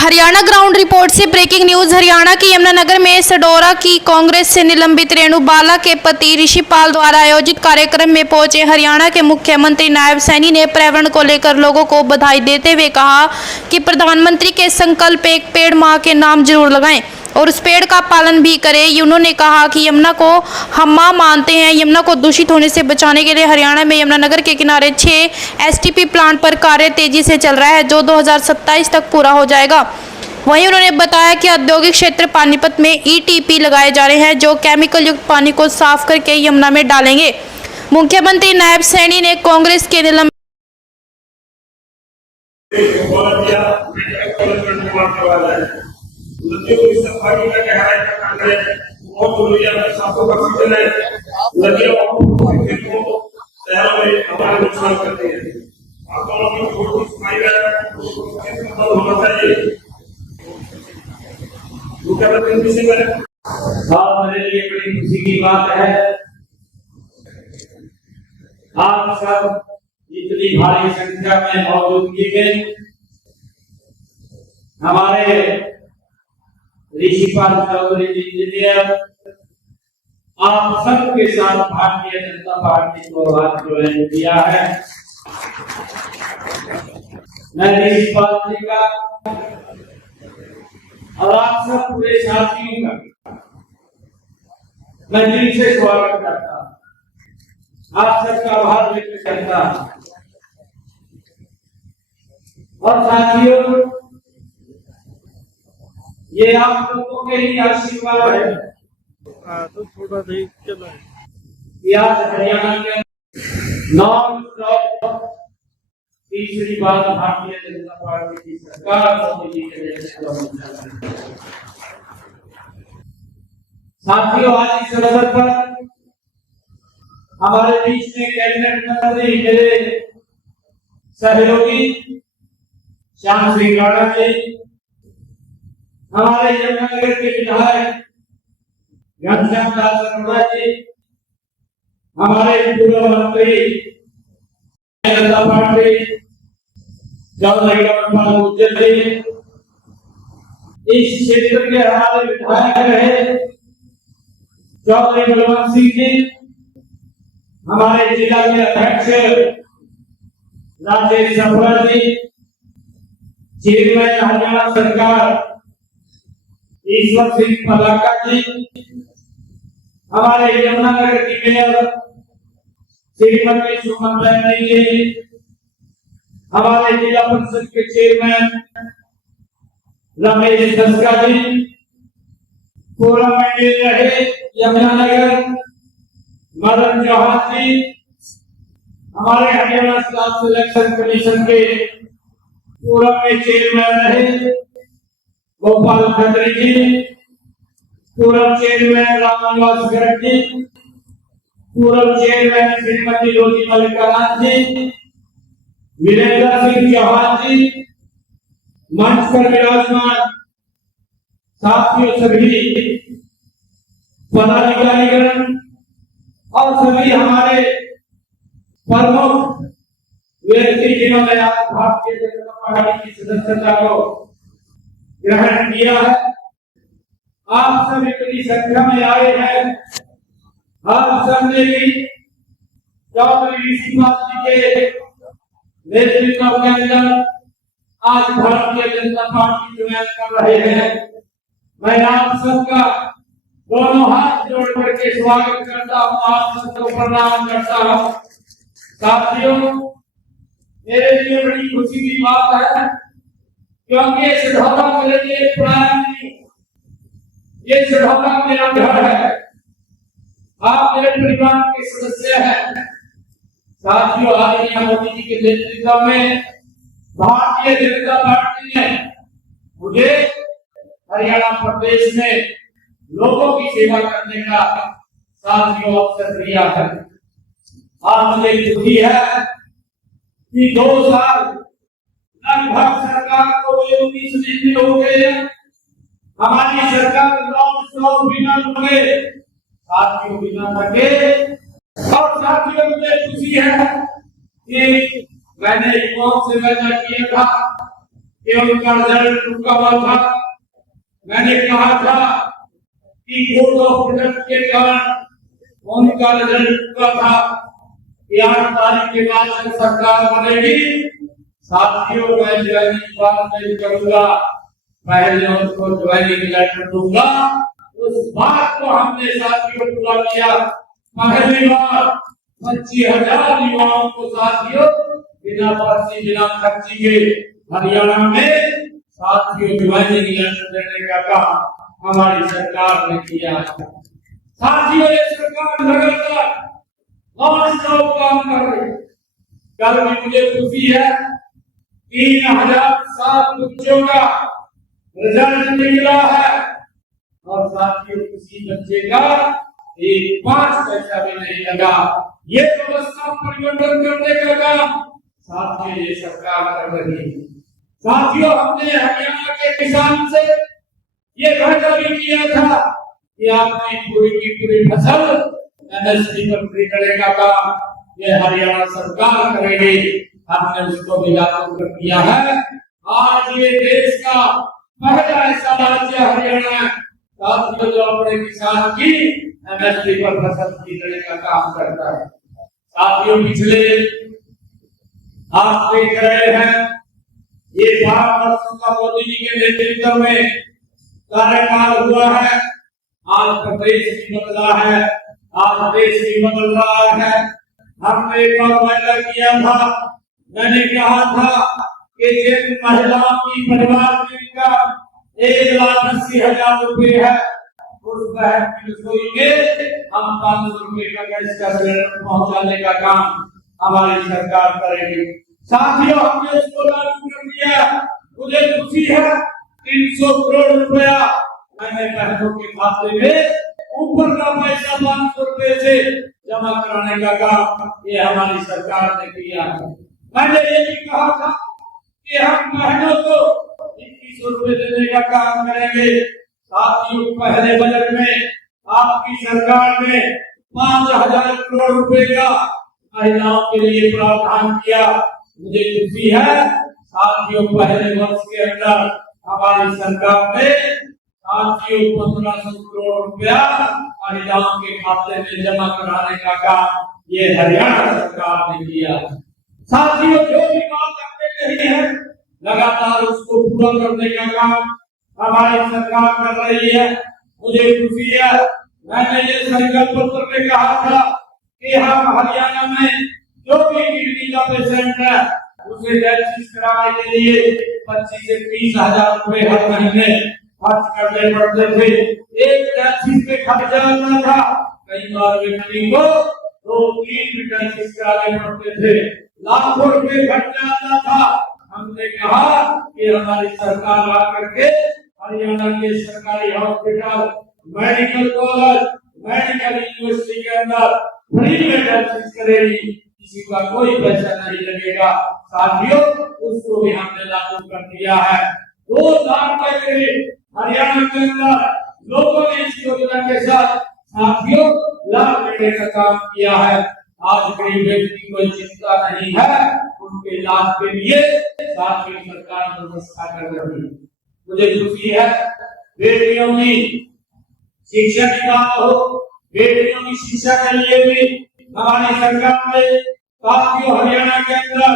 Haryana ground report से breaking news. Haryana के यमुनानगर में सडोरा की कांग्रेस से निलंबित रेणु बाला के पति ऋषिपाल द्वारा आयोजित कार्यक्रम में पहुंचे हरियाणा के मुख्यमंत्री नायब सैनी ने पर्यावरण को लेकर लोगों को बधाई देते हुए कहा कि प्रधानमंत्री के संकल्प एक पेड़ मां के नाम जरूर लगाएं और उस पेड़ का पालन भी करें। उन्होंने कहा कि यमुना को हम मां मानते हैं। यमुना को दूषित होने से बचाने के लिए हरियाणा में यमुनानगर के किनारे 6 एसटीपी प्लांट पर कार्य तेजी से चल रहा है, जो 2027 तक पूरा हो जाएगा। वहीं उन्होंने बताया कि औद्योगिक क्षेत्र पानीपत में ईटीपी लगाए जा रहे हैं, जो केमिकल युक्त पानी को साफ करके यमुना में डालेंगे। मुख्यमंत्री नायब सैनी ने कांग्रेस के निलंबित नदियों की सफाई का गहराई का काम है, बहुत जरूरी है। साफों का सीजन है, नदियों को शहरों में हमारे नुकसान करते हैं। आप दोनों की रोड की सफाई का होना चाहिए। मुख्यमंत्री से मेरे लिए बड़ी खुशी की बात है, आप सब इतनी भारी संख्या में मौजूदगी में हमारे ऋषिपाल चौधरी इंजीनियर आप सबके साथ भारतीय जनता पार्टी को हाथ जोड़ने दिया है। मैं ऋषिपाल जी का और आप सब पूरे साथियों का मैं दिल से स्वागत करता हूं, आप सबका आभार व्यक्त करता हूं। और साथियों, ये आप लोगों के लिए आशीर्वाद है तो थोड़ा देख चलो कि आज हरियाणा के नॉन स्टॉप तीसरी बार भारतीय जनता पार्टी की सरकार मोदी जी के नेतृत्व में। साथियों, आज इस अवसर पर हमारे बीच में कैबिनेट मंत्री मेरे सहयोगी श्याम सिंह राणा जी, हमारे यमुनानगर के विधायक घनश्याम दास अरोड़ा जी, हमारे पूर्व मंत्री जनता पार्टी चौधरी गुज्जर जी, इस क्षेत्र के हमारे विधायक रहे चौधरी बलवंत सिंह जी, हमारे जिला के अध्यक्ष राजेश सफरा जी, चेयरमैन हरियाणा सरकार ईश्वर सिंह पलाका जी, हमारे यमुनानगर की मेयर श्रीमती सुमन बैनर्जी जी, हमारे जिला परिषद के चेयरमैन रमेश दस्का जी, फोरम में रहे यमुनानगर मदन चौहान जी, हमारे हरियाणा स्टाफ सिलेक्शन कमीशन के फोरम में चेयरमैन रहे गोपाल खत्री जी, पूर्व चेयरमैन रामनिवास गर्ग जी, पूर्व चेयरमैन श्रीमती रोजी मलिकानाथ जी, वीरेंद्र सिंह चौहान जी, मंच पर विराजमान साथियों, सभी पदाधिकारीगण और सभी हमारे प्रमुख व्यक्ति जिन्होंने आज भारतीय जनता पार्टी की सदस्यता को ग्रहण किया है, आप सब इतनी संख्या में आए हैं। आप सब ने भी चौधरी ऋषिपाल जी के नेतृत्व के अंदर आज भारतीय जनता पार्टी ज्वाइन कर रहे हैं। मैं आप सबका दोनों हाथ जोड़ करके स्वागत करता हूँ, आप सबको प्रणाम करता हूँ। साथियों, मेरे लिए बड़ी खुशी की बात है, क्योंकि सडौरा मेरे लिए प्राण नहीं, ये सडौरा मेरा घर है, आप मेरे परिवार के सदस्य हैं। साथियों, आदरणीय मोदी जी के नेतृत्व में भारतीय जनता पार्टी ने मुझे हरियाणा प्रदेश में लोगों की सेवा करने का साथियों अवसर दिया है। आज मुझे खुशी है कि 2 साल लगभग सरकार को 19 दिन हो गए हैं। हमारी सरकार नॉन स्टॉप बिना रुके, साथियों बिना थके। और साथियों, मुझे खुशी है कि मैंने युवाओं से वादा किया था कि उनका रिजल्ट रुका हुआ था। मैंने कहा था कि कोड ऑफ कंडक्ट के कारण उनका रिजल्ट रुका था कि 8 तारीख के बाद जब सरकार बनेगी, साथियों मैं ज्वाइनिंग बात नहीं करूंगा, पहले उनको ज्वाइनिंग लेटर दूंगा। उस बात को हमने साथियों पूरा किया। पहली बार 25,000 युवाओं को साथियों बिना पर्ची बिना खर्ची के हरियाणा में साथियों ज्वाइनिंग लेटर देने का काम हमारी सरकार ने किया। साथियों ये सरकार लगातार नॉनस्टॉप काम कर रही है। कल भी मुझे खुशी है 3,007 बच्चों का रिजल्ट निकला है और साथियों किसी बच्चे का 5 पैसा भी नहीं लगा। ये व्यवस्था परिवर्तन करने का काम साथियों ये सरकार कर रही है। साथियों हमने हरियाणा के किसान से ये वादा भी किया था कि आपकी पूरी की पूरी फसल एमएसपी पर खरीदने का काम ये हरियाणा सरकार करेगी। हमने उसको भी लागू कर दिया है। आज ये देश का पहला ऐसा राज्य हरियाणा है साथियों जो अपने किसान की एमएसपी पर फसल खरीदने का काम करता है। साथियों पिछले आप देख रहे हैं ये 12 वर्षों का मोदी जी के नेतृत्व में कार्यकाल हुआ है। आज प्रदेश भी बदला है, आज देश भी बदल रहा है। हमने एक बार वायदा किया था, मैंने कहा था कि जिन महिलाओं की परिवार का 1,80,000 रुपए है उस बहन की रसोई में हम 500 रुपए का गैस का सिलेंडर पहुंचाने का काम हमारी सरकार करेगी। साथियों हमने उसको लागू कर दिया। मुझे खुशी है 300 करोड़ रुपया मैंने बहनों के खाते में ऊपर का पैसा 500 रुपए से जमा कराने का काम ये हमारी सरकार ने किया है। मैंने ये भी कहा था कि हम बहनों को 2100 रुपए देने का काम करेंगे। साथियों पहले बजट में आपकी सरकार ने 5,000 करोड़ रुपए का महिलाओं के लिए प्रावधान किया। मुझे खुशी है साथियों पहले वर्ष के अंदर हमारी सरकार ने साथियों 1,500 करोड़ रुपया महिलाओं के खाते में जमा कराने का काम ये हरियाणा सरकार ने किया। साथियों जो भी बात आपने कही है लगातार उसको पूरा करने का काम हमारी सरकार कर रही है। मुझे खुशी है मैंने ये संकल्प पत्र में कहा था कि हम हरियाणा में जो भी किडनी का पेशेंट है उसे डायलिसिस कराने के लिए 25 से 30,000 रुपए हर महीने खर्च करने पड़ते थे। एक डायलिसिस पे खर्च आता था, कई बार व्यक्ति को 2-3 डायलिसिस कराने पड़ते थे, लाखों रुपए खर्च आता था। हमने कहा कि हमारी सरकार आकर के हरियाणा के सरकारी hospital, medical college, medical university के अंदर फ्री में डायलिसिस करेगी, किसी का कोई पैसा नहीं लगेगा। साथियों उसको भी हमने लागू कर दिया है। 2 साल पहले हरियाणा के अंदर लोगों ने इस योजना के साथ साथियों लाभ लेने का काम किया है। आज गरीब व्यक्ति को चिंता नहीं है, उनके इलाज के लिए साथियों सरकार व्यवस्था कर रही है। मुझे खुशी है बेटियों की शिक्षा की बात हो, बेटियों की शिक्षा के लिए भी हमारी सरकार ने साथियों हरियाणा के अंदर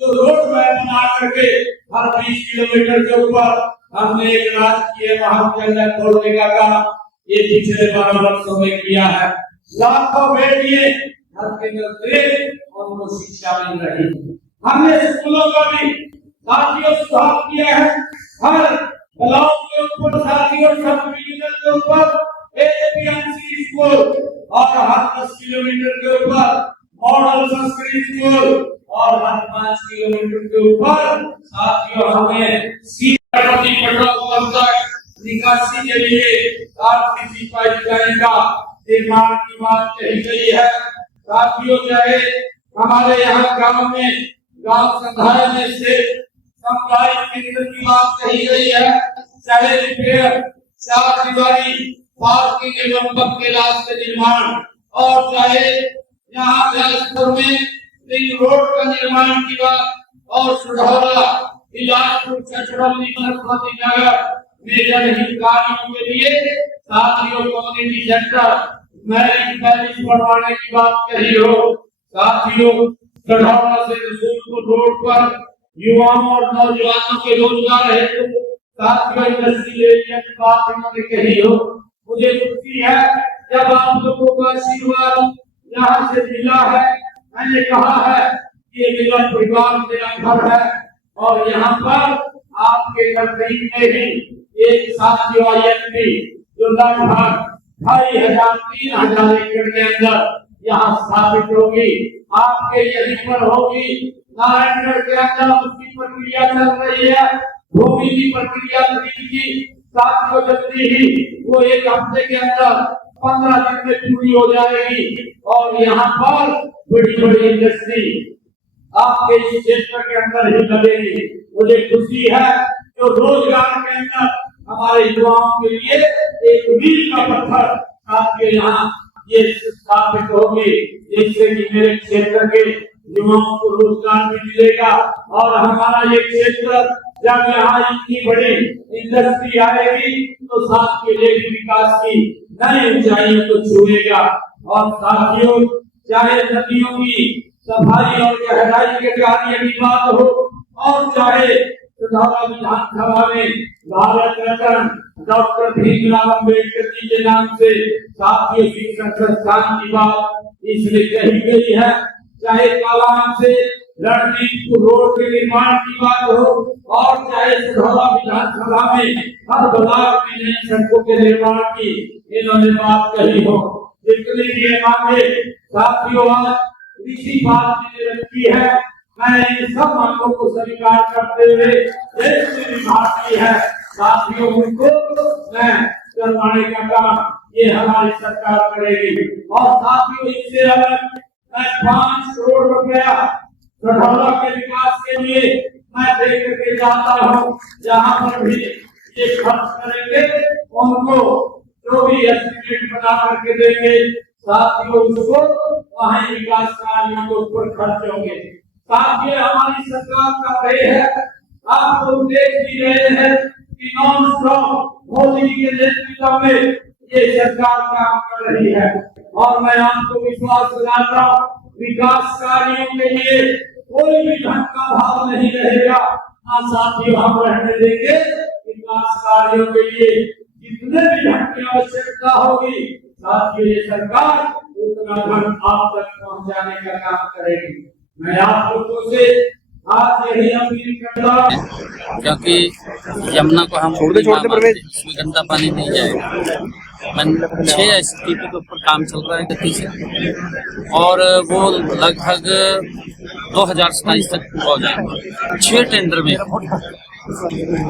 जो रोड मैप बना करके हर 20 किलोमीटर के ऊपर हमने एक राजकीय महाविद्यालय खोलने का काम ये पिछले 12 वर्षों में किया है। लाखों बेटियां घर के अंदर उनको शिक्षा मिल रही है। हमने स्कूलों का भी साथियों सुधार किया है। हर ब्लॉक के ऊपर साथियों सब डिवीजन के ऊपर एपीएमसी स्कूल और हर 10 किलोमीटर के ऊपर मॉडल संस्कृत स्कूल और हर 5 किलोमीटर के ऊपर साथियों हमें पेट्रोल पंप तक निकासी के लिए आरसीसी पाइपलाइन का निर्माण की बात कही गई है। साथियों चाहे हमारे यहाँ गांव में गांव संधाय में से सामुदायिक केंद्र की बात कही गई है, चाहे रिपेयर, चार दीवारी, पार्किंग एवं पक्के रास्ते निर्माण और चाहे यहाँ बिलासपुर में रिंग रोड का निर्माण की बात और सुढौरा बिलासपुर छछरौली सरस्वती नगर में जनहित कार्यों के लिए साथियों कम्युनिटी सेंटर मैरिज पैलेस बनवाने की बात कही हो। साथियों सढ़ौरा से रसूलपुर रोड पर युवाओं और नौजवानों के रोजगार हेतु साथियों इंडस्ट्रियल एरिया की बात इन्होंने कही हो। मुझे खुशी है जब आप लोगों का आशीर्वाद यहाँ से मिला है। मैंने कहा है कि ये मेरा परिवार, मेरा घर है और यहाँ पर आपके नजदीक में ही एक साथियों IMP जो लगभग 2500-3000 एकड़ के अंदर यहाँ स्थापित होगी, आपके यहीं पर होगी। नारायणगढ़ के अंदर उसकी प्रक्रिया चल रही है, भूमि की प्रक्रिया खरीद की साथियों जल्दी ही वो 1 हफ्ते के अंदर 15 दिन में पूरी हो जाएगी और यहाँ पर बड़ी बड़ी इंडस्ट्री आपके इस क्षेत्र के अंदर ही लगेगी। मुझे खुशी है जो रोजगार के अंदर हमारे युवाओं के लिए एक मील का पत्थर आपके यहाँ ये स्थापित होगी, जिससे कि मेरे क्षेत्र के युवाओं को रोजगार भी मिलेगा और हमारा ये क्षेत्र जब यहाँ इतनी बड़ी इंडस्ट्री आएगी तो साथ के लिए विकास की नई ऊंचाइयों को छुएगा। और साथियों चाहे नदियों की सफाई और गहराई के कार्य की बात हो और चाहे विधानसभा में भारत रत्न डॉक्टर भीमराव अम्बेडकर जी के नाम से साथियों शिक्षण संस्थान की बात इसलिए कही गई है, चाहे कालाम से रणनीतिपुर रोड के निर्माण की बात हो और चाहे सधौला विधानसभा में हर ब्लॉक में नई सड़कों के निर्माण की इन्होंने बात कही हो। जितनी भी मांगे साथियों आज इसी बात ने रखी है। मैं इन सब मांगों को स्वीकार करते हुए जैसे विभाग की है साथियों उनको मैं करवाने का काम ये हमारी सरकार करेगी। और साथियों इससे अलग मैं 5 करोड़ रुपया सधौला के विकास के लिए मैं दे करके जाता हूँ। जहाँ पर भी ये खर्च करेंगे उनको जो भी एस्टिमेट बना करके देंगे साथियों उसको वहाँ विकास कार्यों के ऊपर खर्च होंगे। साथियों हमारी सरकार का ध्येय है, आप लोग देख भी रहे हैं कि नॉन स्टॉप मोदी जी के नेतृत्व में ये सरकार काम कर रही है और मैं आपको विश्वास दिलाता हूँ विकास कार्यों के लिए कोई भी ढंग का भाव नहीं रहेगा। ना साथियों हम रहने देंगे, विकास कार्यों के लिए जितने भी ढंग की आवश्यकता होगी साथियों ये सरकार उतना धन आप तक पहुंचाने का काम करेगी। मैं आप लोगों से आज यही अपील करता हूं क्योंकि यमुना को हम इसमें गंदा पानी नहीं जाएगा। मैं 6 STP के ऊपर काम चल रहा है गति से और वो लगभग 2027 तक पूरा हो जाएगा। 6 टेंडर में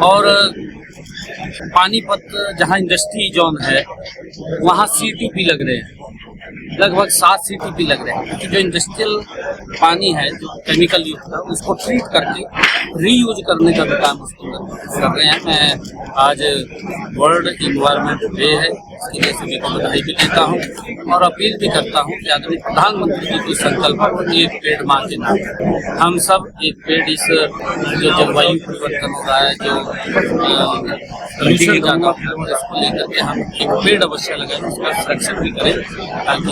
और पानीपत जहाँ इंडस्ट्री जोन है वहाँ CTP लग रहे हैं, लगभग 7 CTP लग रहे हैं क्योंकि जो इंडस्ट्रियल पानी है जो केमिकल युक्त है उसको ट्रीट करके रीयूज करने का भी काम उसको कर रहे हैं। मैं आज वर्ल्ड इन्वायरमेंट डे है इसके लिए सभी को बधाई भी देता हूँ और अपील भी करता हूँ कि आदरणीय प्रधानमंत्री जी को संकल्प एक पेड़ माँ के नाम हम सब एक पेड़ इस जो जलवायु परिवर्तन हो रहा है जो पोल्यूशन ज्यादा हो रहा है इसको लेकर के हम एक पेड़ अवश्य लगाएं, उसका संरक्षण भी करें ताकि